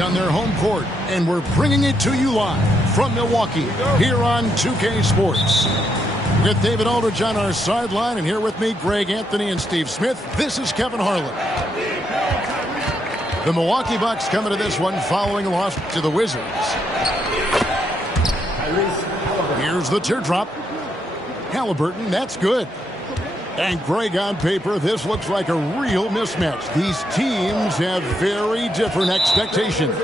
On their home court, and we're bringing it to you live from Milwaukee here on 2K Sports. With David Aldridge on our sideline, and here with me, Greg Anthony and Steve Smith. This is Kevin Harlan. The Milwaukee Bucks coming to this one following a loss to the Wizards. Here's the teardrop. Halliburton, that's good. And Greg, on paper, this looks like a real mismatch. These teams have very different expectations.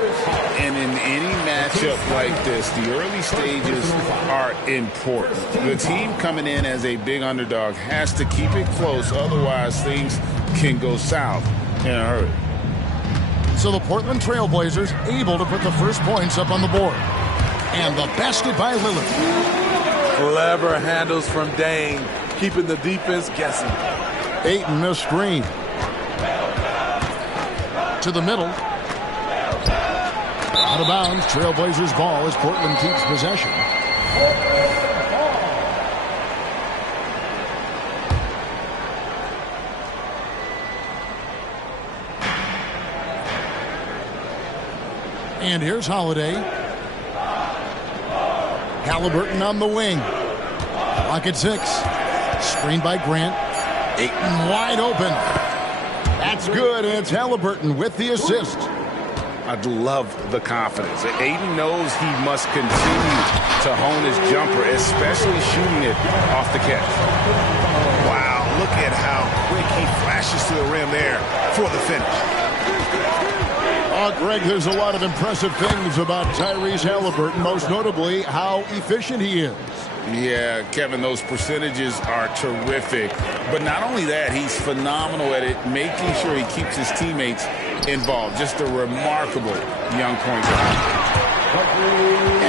And in any matchup like this, the early stages are important. The team coming in as a big underdog has to keep it close, otherwise things can go south in a hurry. So the Portland Trailblazers able to put the first points up on the board. And the basket by Lillard. Clever handles from Dane, keeping the defense guessing. Ayton, a screen. To the middle. Out of bounds. Trailblazers ball as Portland keeps possession. And here's Holiday. Halliburton on the wing. Clock at 6. Screened by Grant. Ayton wide open. That's good, and it's Halliburton with the assist. I love the confidence. Ayton knows he must continue to hone his jumper, especially shooting it off the catch. Wow, look at how quick he flashes to the rim there for the finish. Greg, there's a lot of impressive things about Tyrese Halliburton, most notably how efficient he is. Yeah, Kevin, those percentages are terrific. But not only that, he's phenomenal at it, making sure he keeps his teammates involved. Just a remarkable young point guard.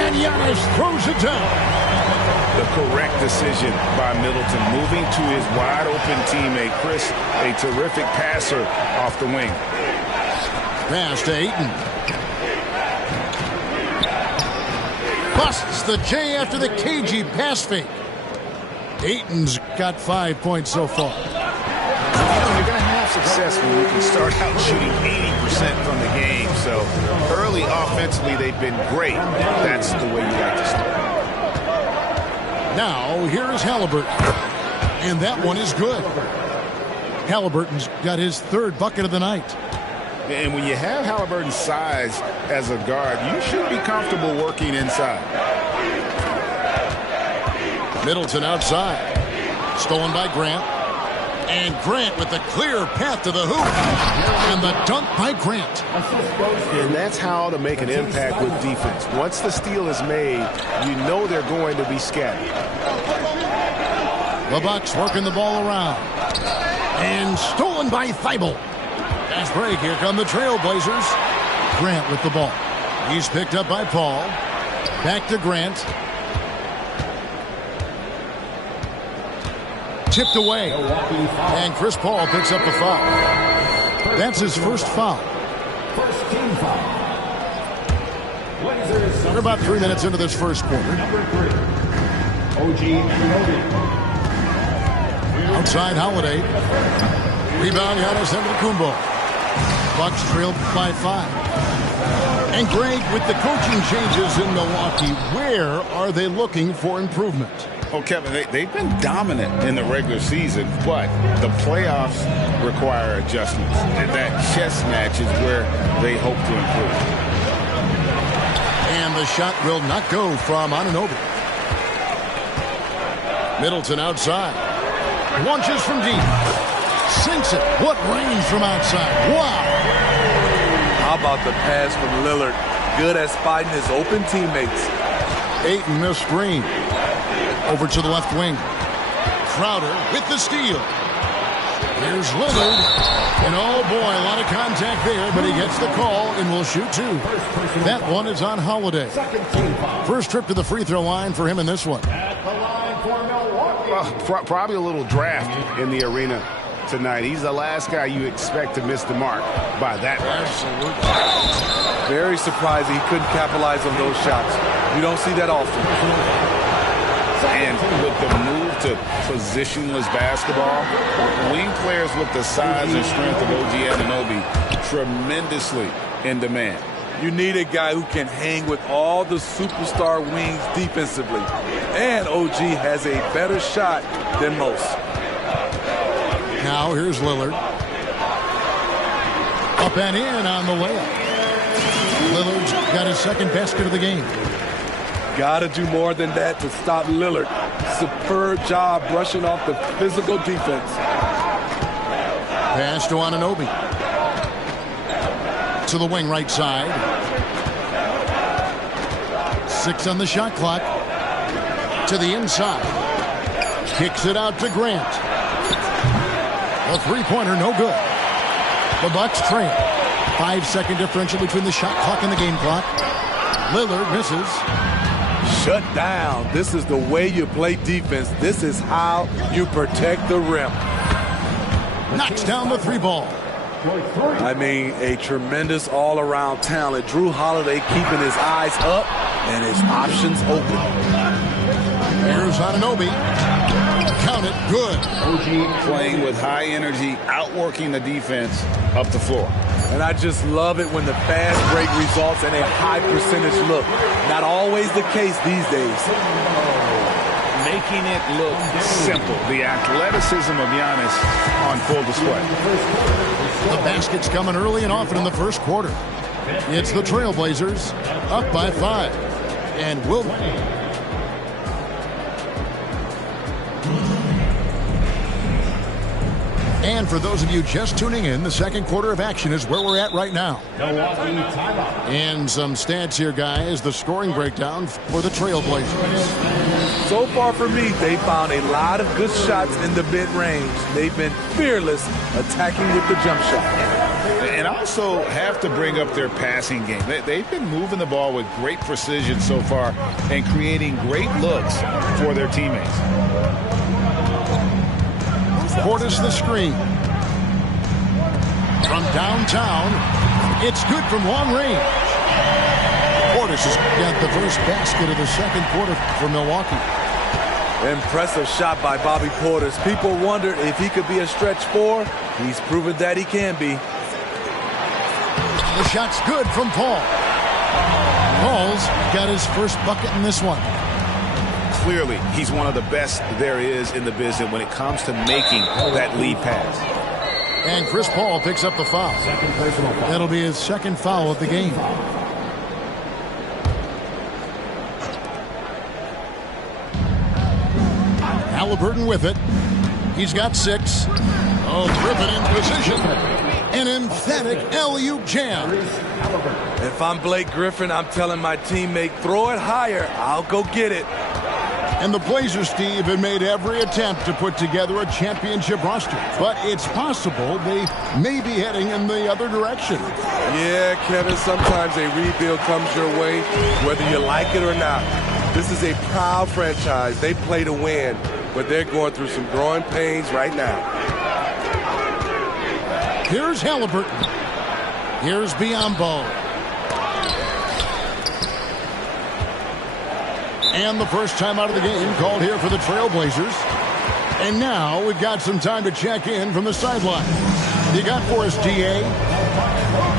And Giannis throws it down. The correct decision by Middleton, moving to his wide-open teammate, Chris, a terrific passer off the wing. Pass to Ayton. Busts the J after the cagey pass fake. Ayton's got 5 points so far. You're going to have success when you can start out shooting 80% from the game. So early offensively, they've been great. That's the way you like to start. Now, here is Halliburton. And that one is good. Halliburton's got his third bucket of the night. And when you have Halliburton's size as a guard, you should be comfortable working inside. Middleton outside. Stolen by Grant. And Grant with the clear path to the hoop. And the dunk by Grant. And that's how to make an impact with defense. Once the steal is made, you know they're going to be scattered. The Bucks working the ball around. And stolen by Thibault. Fast break. Here come the Trailblazers. Grant with the ball. He's picked up by Paul. Back to Grant. Tipped away. And Chris Paul picks up the foul. That's his first foul. First team foul. We're about 3 minutes into this first quarter. Number 3, OG Anunoby. Outside Holiday. Rebound Giannis Antetokounmpo. Bucks trailed by 5. And Greg, with the coaching changes in Milwaukee, where are they looking for improvement? Oh, Kevin, they've been dominant in the regular season, but the playoffs require adjustments. And that chess match is where they hope to improve. And the shot will not go from Anunoby. Middleton outside. Launches from deep. Sinks it. What range from outside. Wow. How about the pass from Lillard? Good at spotting his open teammates. Ayton the screen. Over to the left wing. Crowder with the steal. Here's Lillard. And oh boy, a lot of contact there, but he gets the call and will shoot 2. That one is on Holiday. First trip to the free throw line for him in this one. At the line for Milwaukee. Probably a little draft in the arena tonight. He's the last guy you expect to miss the mark by that much. Absolutely. Very surprising he couldn't capitalize on those shots. You don't see that often. And with the move to positionless basketball, wing players with the size and strength of OG Anunoby tremendously in demand. You need a guy who can hang with all the superstar wings defensively. And OG has a better shot than most. Now here's Lillard. Up and in on the layup. Lillard's got his second basket of the game. Gotta do more than that to stop Lillard. Superb job brushing off the physical defense. Pass to Anunoby. To the wing right side. 6 on the shot clock. To the inside. Kicks it out to Grant. A three-pointer, no good. The Bucks trail. 5-second differential between the shot clock and the game clock. Lillard misses. Shut down. This is the way you play defense. This is how you protect the rim. Knocks down the three ball. I mean, a tremendous all-around talent. Drew Holiday keeping his eyes up and his options open. Here's Anunoby. Count it. Good. Playing with high energy, outworking the defense up the floor. And I just love it when the fast break results in a high percentage look. Not always the case these days. Making it look simple. The athleticism of Giannis on full display. The basket's coming early and often in the first quarter. It's the Trailblazers up by 5. And will... And for those of you just tuning in, the second quarter of action is where we're at right now. And some stats here, guys. The scoring breakdown for the Trailblazers. So far for me, they found a lot of good shots in the mid-range. They've been fearless attacking with the jump shot. And also have to bring up their passing game. They've been moving the ball with great precision so far and creating great looks for their teammates. Portis the screen. From downtown, it's good from long range. Portis has got the first basket of the second quarter for Milwaukee. Impressive shot by Bobby Portis. People wondered if he could be a stretch 4. He's proven that he can be. The shot's good from Paul. Paul's got his first bucket in this one. Clearly, he's one of the best there is in the business when it comes to making that lead pass. And Chris Paul picks up the foul. That'll be his second foul of the game. Halliburton with it. He's got 6. Oh, Griffin in position. An emphatic alley-oop jam. If I'm Blake Griffin, I'm telling my teammate, throw it higher. I'll go get it. And the Blazers, Steve, have made every attempt to put together a championship roster. But it's possible they may be heading in the other direction. Yeah, Kevin, sometimes a rebuild comes your way, whether you like it or not. This is a proud franchise. They play to win, but they're going through some growing pains right now. Here's Halliburton. Here's Biyombo. And the first time out of the game called here for the Trailblazers. And now we've got some time to check in from the sideline. You got for us, D.A.?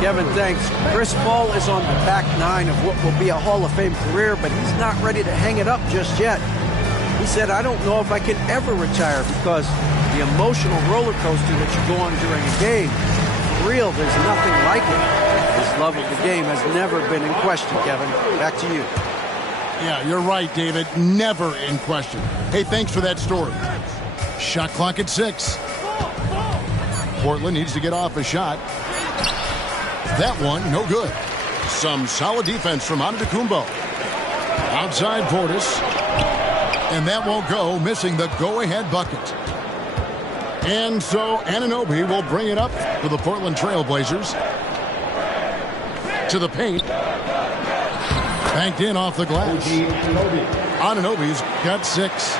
Kevin, thanks. Chris Paul is on the back 9 of what will be a Hall of Fame career, but he's not ready to hang it up just yet. He said, I don't know if I can ever retire because the emotional roller coaster that you go on during a game, for real, there's nothing like it. His love of the game has never been in question, Kevin. Back to you. Yeah, you're right, David. Never in question. Hey, thanks for that story. Shot clock at 6. Portland needs to get off a shot. That one, no good. Some solid defense from Antetokounmpo. Outside Portis. And that won't go, missing the go-ahead bucket. And so Anunoby will bring it up for the Portland Trailblazers. To the paint. Banked in off the glass. Anunoby's got 6.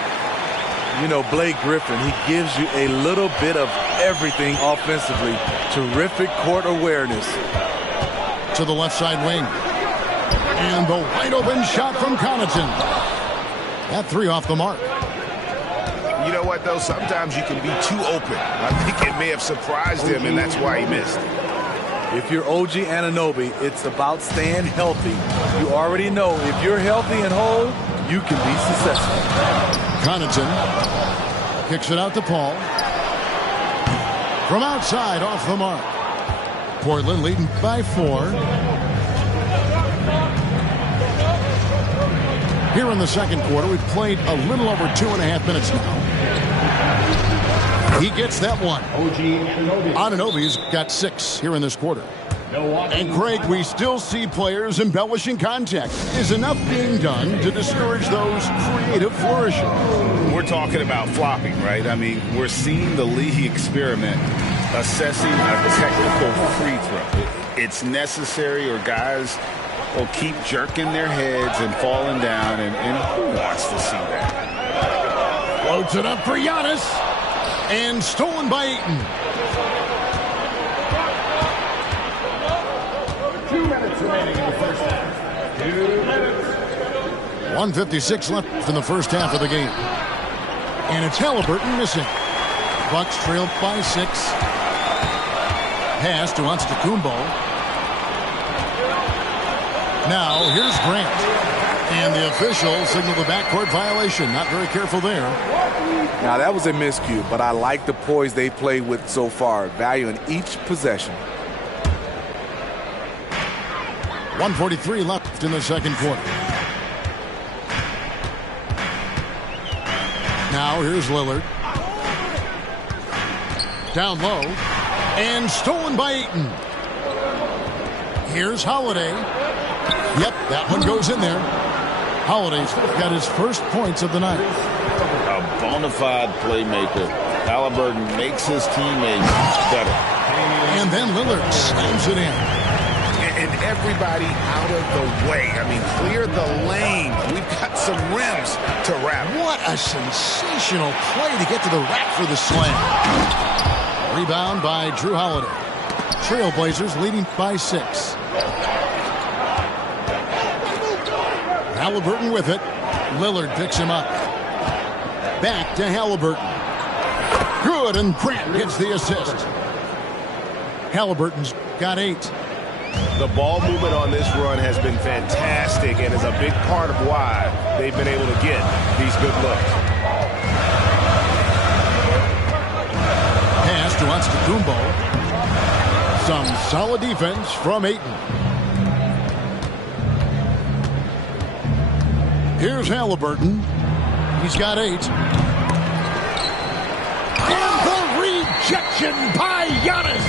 You know, Blake Griffin, he gives you a little bit of everything offensively. Terrific court awareness. To the left side wing. And the wide open shot from Connaughton. That 3 off the mark. You know what, though? Sometimes you can be too open. I think it may have surprised him, and that's why he missed. If you're OG Anunoby, it's about staying healthy. You already know if you're healthy and whole, you can be successful. Connaughton kicks it out to Paul. From outside, off the mark. Portland leading by 4. Here in the second quarter, we've played a little over 2.5 minutes now. He gets that one. Anunoby's got 6 here in this quarter. And Craig, we still see players embellishing contact. Is enough being done to discourage those creative flourishes? We're talking about flopping, right? I mean, we're seeing the league experiment assessing a technical free throw. It's necessary, or guys will keep jerking their heads and falling down, and who wants to see that? Floats it up for Giannis. And stolen by Ayton. 2 minutes remaining in the first half. 2 minutes. 1:56 left in the first half of the game. And it's Halliburton missing. Bucks trailed by 6. Pass to Antetokounmpo. Now here's Grant. And the official signaled the backcourt violation. Not very careful there. Now, that was a miscue, but I like the poise they played with so far, valuing each possession. 1:43 left in the second quarter. Now here's Lillard. Down low. And stolen by Ayton. Here's Holiday. Yep, that one goes in there. Holiday's got his first points of the night. A bona fide playmaker. Halliburton makes his teammates better. And then Lillard slams it in. And everybody out of the way. I mean, clear the lane. We've got some rims to wrap. What a sensational play to get to the rack for the slam. Rebound by Drew Holiday. Trailblazers leading by 6. Halliburton with it. Lillard picks him up. Back to Halliburton. Good, and Grant gets the assist. Halliburton's got 8. The ball movement on this run has been fantastic and is a big part of why they've been able to get these good looks. Pass to Antetokounmpo. Some solid defense from Ayton. Here's Halliburton. He's got 8. And the rejection by Giannis.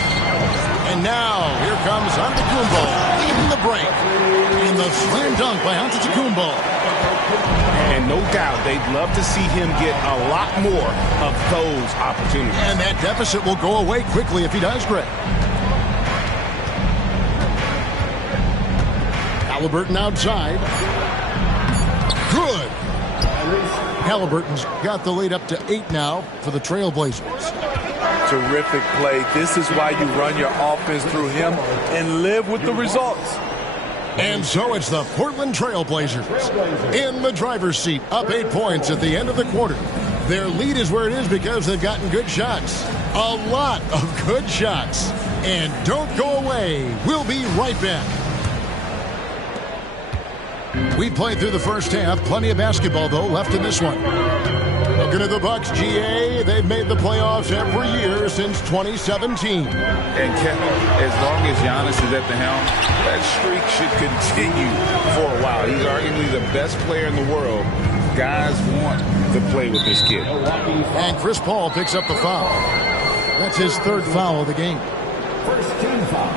And now, here comes Antetokounmpo leading the break. And the slam dunk by Antetokounmpo. And no doubt, they'd love to see him get a lot more of those opportunities. And that deficit will go away quickly if he does, Greg. Halliburton outside. Good. Halliburton's got the lead up to 8 now for the Trailblazers. Terrific play. This is why you run your offense through him and live with the results. And so it's the Portland Trailblazers in the driver's seat, up 8 points at the end of the quarter. Their lead is where it is because they've gotten good shots. A lot of good shots. And don't go away. We'll be right back. We played through the first half. Plenty of basketball, though, left in this one. Looking at the Bucks, GA, they've made the playoffs every year since 2017. And Kevin, as long as Giannis is at the helm, that streak should continue for a while. He's arguably the best player in the world. Guys want to play with this kid. And Chris Paul picks up the foul. That's his 3rd foul of the game. First team foul.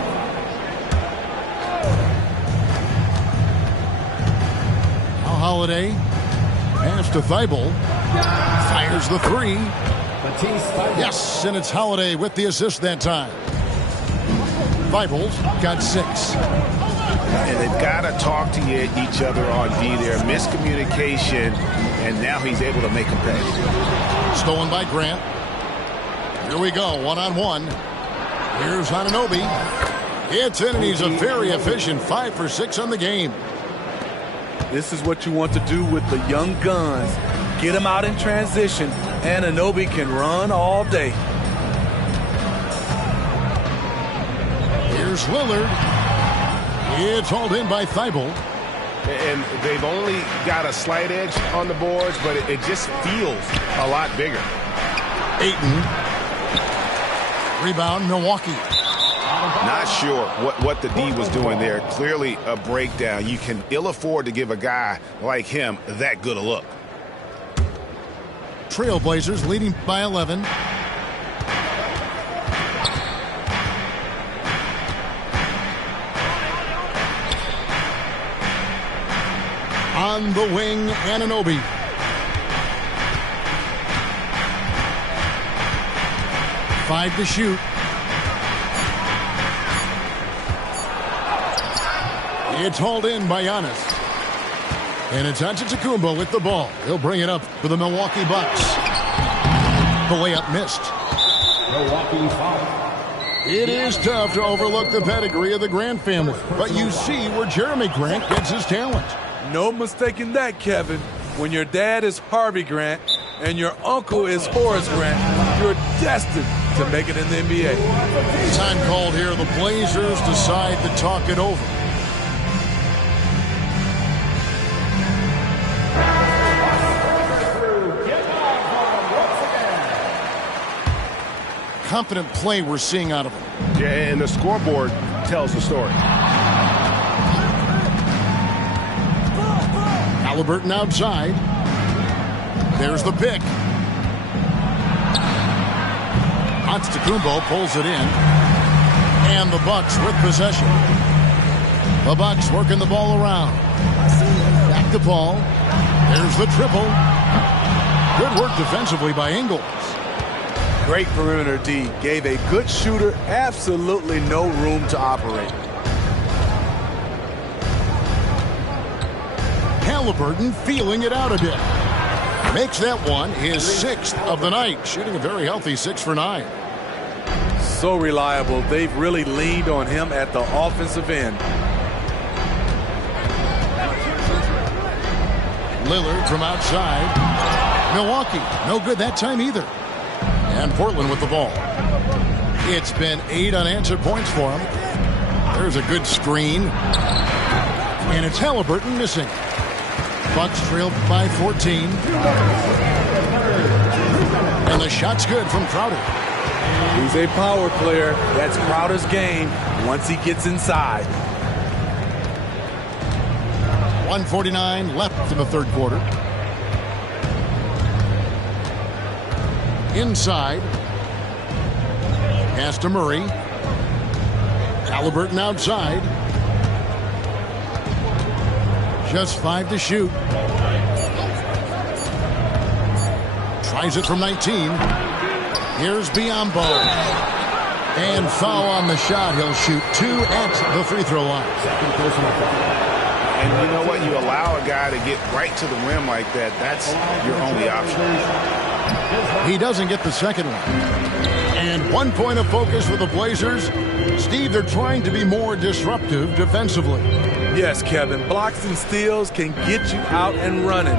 Holiday. Pass to Thibault. Fires the 3. Yes, and it's Holiday with the assist that time. Thibault's got 6. And they've got to talk to each other on D there. Miscommunication, and now he's able to make them pay. Stolen by Grant. Here we go, 1-on-1. Here's Anunoby. It's in, and he's a very efficient 5 for 6 on the game. This is what you want to do with the young guns. Get them out in transition. Anunoby can run all day. Here's Lillard. It's hauled in by Thibault. And they've only got a slight edge on the boards, but it just feels a lot bigger. Ayton. Rebound, Milwaukee. Not sure what the D was doing there. Clearly a breakdown. You can ill afford to give a guy like him that good a look. Trailblazers leading by 11. On the wing, Anunoby. Five to shoot. It's hauled in by Giannis. And it's Antetokounmpo with the ball. He'll bring it up for the Milwaukee Bucks. The layup missed. Milwaukee foul. It is tough to overlook the pedigree of the Grant family, but you see where Jeremy Grant gets his talent. No mistaking that, Kevin. When your dad is Harvey Grant and your uncle is Horace Grant, you're destined to make it in the NBA. Time called here. The Blazers decide to talk it over. Confident play we're seeing out of him. Yeah, and the scoreboard tells the story. Halliburton outside. There's the pick. Antetokounmpo pulls it in. And the Bucks with possession. The Bucks working the ball around. Back to Paul. There's the triple. Good work defensively by Ingles. Great perimeter D. Gave a good shooter absolutely no room to operate. Halliburton feeling it out a bit. Makes that one his 6th of the night. Shooting a very healthy 6 for 9. So reliable. They've really leaned on him at the offensive end. Lillard from outside. Milwaukee, no good that time either. And Portland with the ball. It's been 8 unanswered points for him. There's a good screen. And it's Halliburton missing. Bucks trailed by 14. And the shot's good from Crowder. He's a power player. That's Crowder's game once he gets inside. 1:49 left in the third quarter. Inside. Pass to Murray. Halliburton outside. Just 5 to shoot. Tries it from 19. Here's Biyombo. And foul on the shot. He'll shoot 2 at the free throw line. And you know what? You allow a guy to get right to the rim like that. That's your only option. He doesn't get the second one. And 1 point of focus for the Blazers. Steve, they're trying to be more disruptive defensively. Yes, Kevin. Blocks and steals can get you out and running.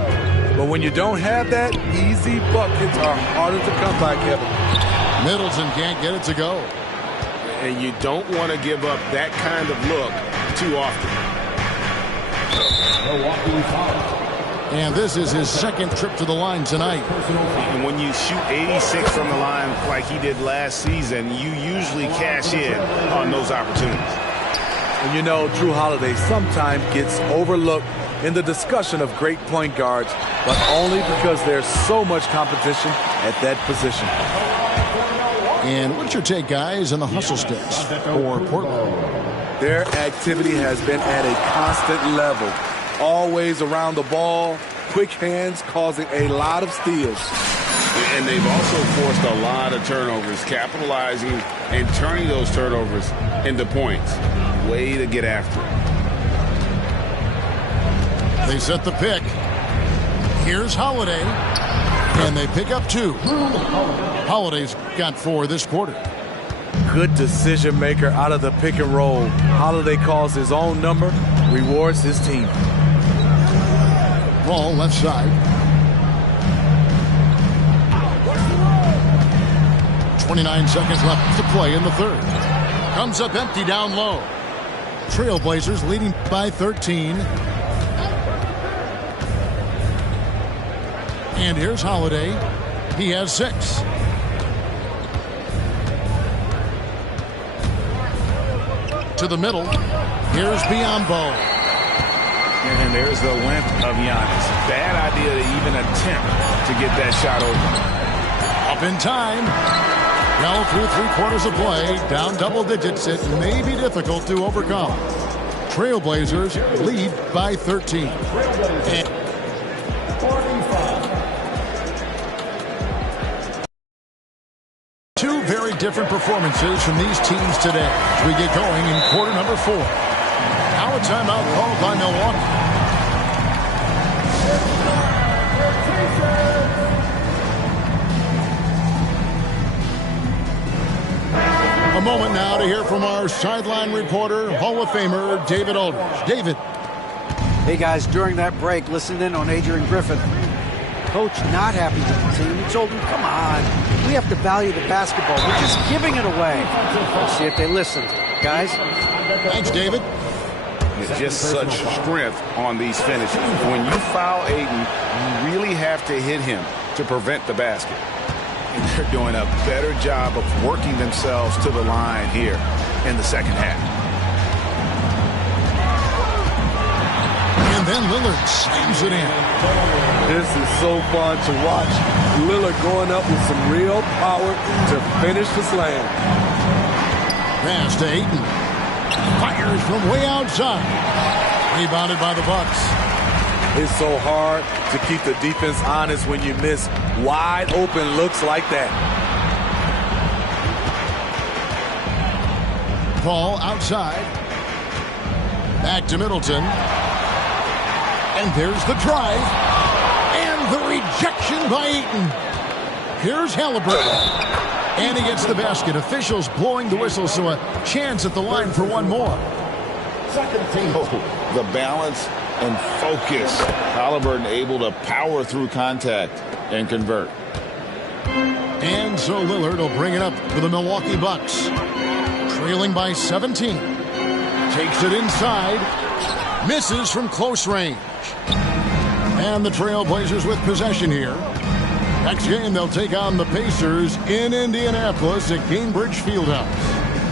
But when you don't have that, easy buckets are harder to come by, Kevin. Middleton can't get it to go. And you don't want to give up that kind of look too often. Milwaukee foul. And this is his 2nd trip to the line tonight. And when you shoot 86 from the line like he did last season, you usually cash in on those opportunities. And you know, Jrue Holiday sometimes gets overlooked in the discussion of great point guards, but only because there's so much competition at that position. And what's your take, guys, on the hustle sticks for Portland? Their activity has been at a constant level. Always around the ball, quick hands causing a lot of steals. And they've also forced a lot of turnovers, capitalizing and turning those turnovers into points. Way to get after it. They set the pick. Here's Holiday. And they pick up 2. Holiday's got 4 this quarter. Good decision maker out of the pick and roll. Holiday calls his own number, rewards his team. Ball left side. 29 seconds left to play in the third. Comes up empty down low. Trailblazers leading by 13. And here's Holiday. He has 6. To the middle. Here's Biyombo. And there's the length of Giannis. Bad idea to even attempt to get that shot open. Up in time. Well, through 3/4 of play, down double digits, it may be difficult to overcome. Trailblazers lead by 13. And two very different performances from these teams today as we get going in quarter number 4. Now a timeout called by Milwaukee. A moment now to hear from our sideline reporter, Hall of Famer David Aldridge. David. Hey, guys, during that break, listened in on Adrian Griffin. Coach not happy with the team. He told him, come on, we have to value the basketball. We're just giving it away. Let's see if they listened. Guys? Thanks, David. Just such strength on these finishes. When you foul Ayton, you really have to hit him to prevent the basket. And they're doing a better job of working themselves to the line here in the second half. And then Lillard slams it in. This is so fun to watch. Lillard going up with some real power to finish the slam. Pass to Ayton. Fires from way outside. Rebounded by the Bucks. It's so hard to keep the defense honest when you miss wide open looks like that. Paul outside. Back to Middleton. And there's the drive. And the rejection by Ayton. Here's Halliburton. And he gets the basket. Officials blowing the whistle, so a chance at the line for one more. Second team. The balance and focus. Halliburton able to power through contact and convert. And so Lillard will bring it up for the Milwaukee Bucks. Trailing by 17. Takes it inside. Misses from close range. And the Trailblazers with possession here. Next game, they'll take on the Pacers in Indianapolis at Gainbridge Fieldhouse.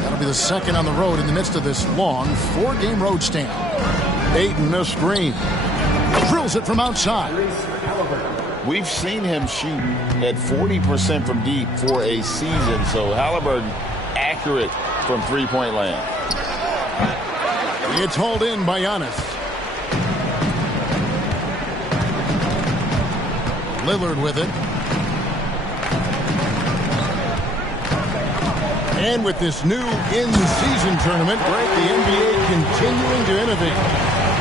That'll be the second on the road in the midst of this long 4-game road stand. Ayton a screen. Drills it from outside. We've seen him shoot at 40% from deep for a season, so Halliburton accurate from three-point land. It's hauled in by Giannis. Lillard with it. And with this new in-season tournament, Greg, the NBA continuing to innovate.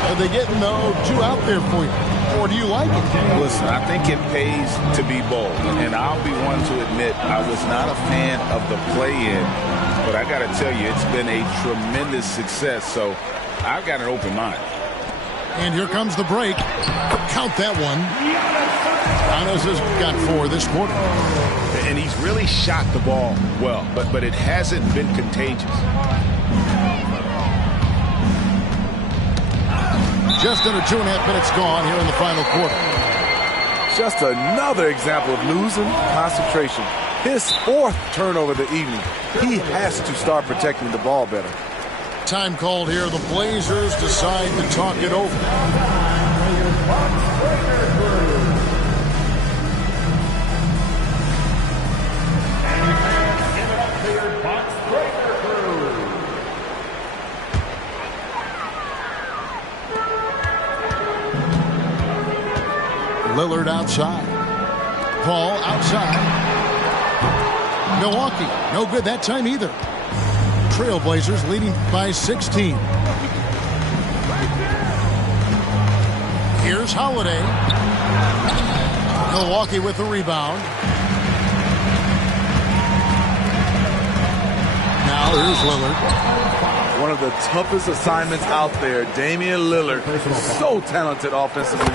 Are they getting, though, too out there for you? Or do you like it? Listen, I think it pays to be bold. And I'll be one to admit I was not a fan of the play-in. But I got to tell you, it's been a tremendous success. So I've got an open mind. And here comes the break. Count that one. Giannis has got 4 this quarter. And he's really shot the ball well, but it hasn't been contagious. Just under 2.5 minutes gone here in the final quarter. Just another example of losing concentration. His 4th turnover of the evening. He has to start protecting the ball better. Time called here. The Blazers decide to talk it over. Lillard outside. Paul outside. Milwaukee, no good that time either. Trailblazers leading by 16. Here's Holiday. Milwaukee with the rebound. Now here's Lillard. One of the toughest assignments out there. Damian Lillard, so talented offensively.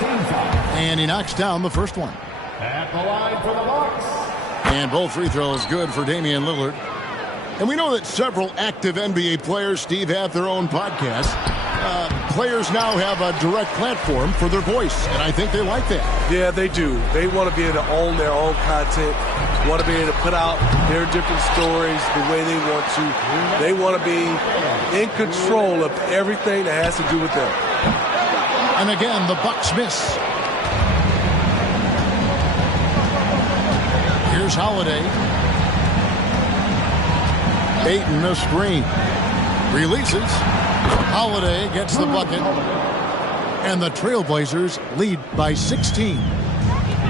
And he knocks down the first one. At the line for the Bucks. And both free throws good for Damian Lillard. And we know that several active NBA players, Steve, have their own podcasts. Players now have a direct platform for their voice, and I think they like that. Yeah, they do. They want to be able to own their own content, want to be able to put out their different stories the way they want to. They want to be in control of everything that has to do with them. And again, the Bucks miss. Here's Holiday. Ayton, a screen. Releases. Holiday gets the bucket. And the Trailblazers lead by 16.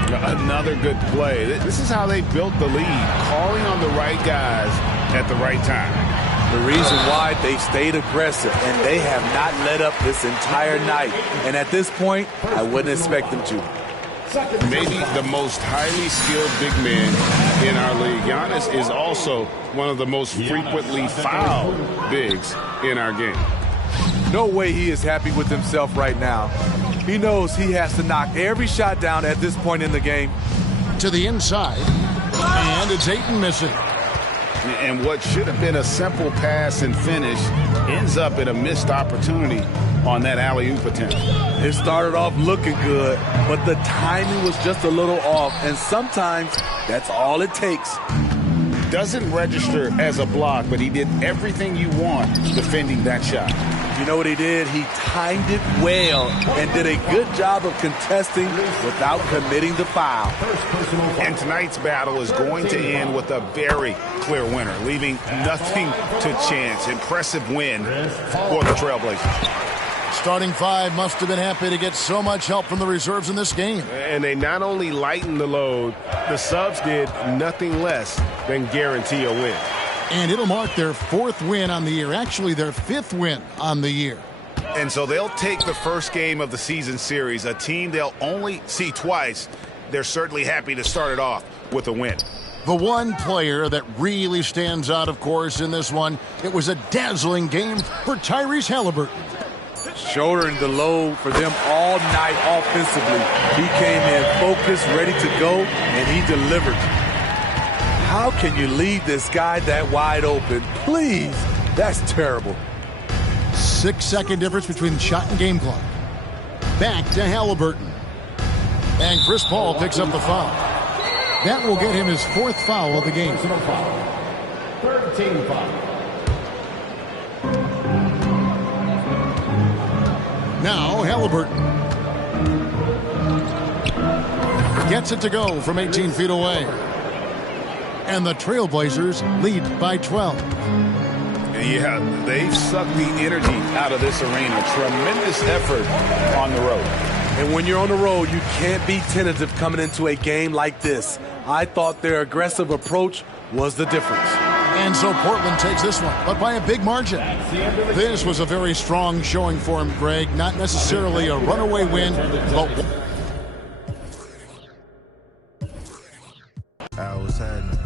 Another good play. This is how they built the lead, calling on the right guys at the right time. The reason why they stayed aggressive, and they have not let up this entire night. And at this point, I wouldn't expect them to. Maybe the most highly skilled big man in our league. Giannis is also one of the most frequently fouled bigs in our game. No way he is happy with himself right now. He knows he has to knock every shot down at this point in the game. To the inside. And it's Ayton missing. And what should have been a simple pass and finish ends up in a missed opportunity on that alley-oop attempt. It started off looking good, but the timing was just a little off, and sometimes that's all it takes. Doesn't register as a block, but he did everything you want defending that shot. You know what he did? He timed it well and did a good job of contesting without committing the foul. And tonight's battle is going to end with a very clear winner, leaving nothing to chance. Impressive win for the Trailblazers. Starting five must have been happy to get so much help from the reserves in this game. And they not only lightened the load, the subs did nothing less than guarantee a win. And it'll mark their fourth win on the year, actually their fifth win on the year. And so they'll take the first game of the season series, a team they'll only see twice. They're certainly happy to start it off with a win. The one player that really stands out, of course, in this one, it was a dazzling game for Tyrese Halliburton. Shouldering the load for them all night offensively. He came in focused, ready to go, and he delivered. How can you leave this guy that wide open? Please, that's terrible. 6-second difference between shot and game clock. Back to Halliburton. And Chris Paul picks up the foul. That will get him his fourth foul of the game. Third team foul. Now Halliburton gets it to go from 18 feet away. And the Trailblazers lead by 12. Yeah, they've sucked the energy out of this arena. Tremendous effort on the road. And when you're on the road, you can't be tentative coming into a game like this. I thought their aggressive approach was the difference. And so Portland takes this one, but by a big margin. This was a very strong showing for him, Greg. Not necessarily a runaway win, but... I was hiding.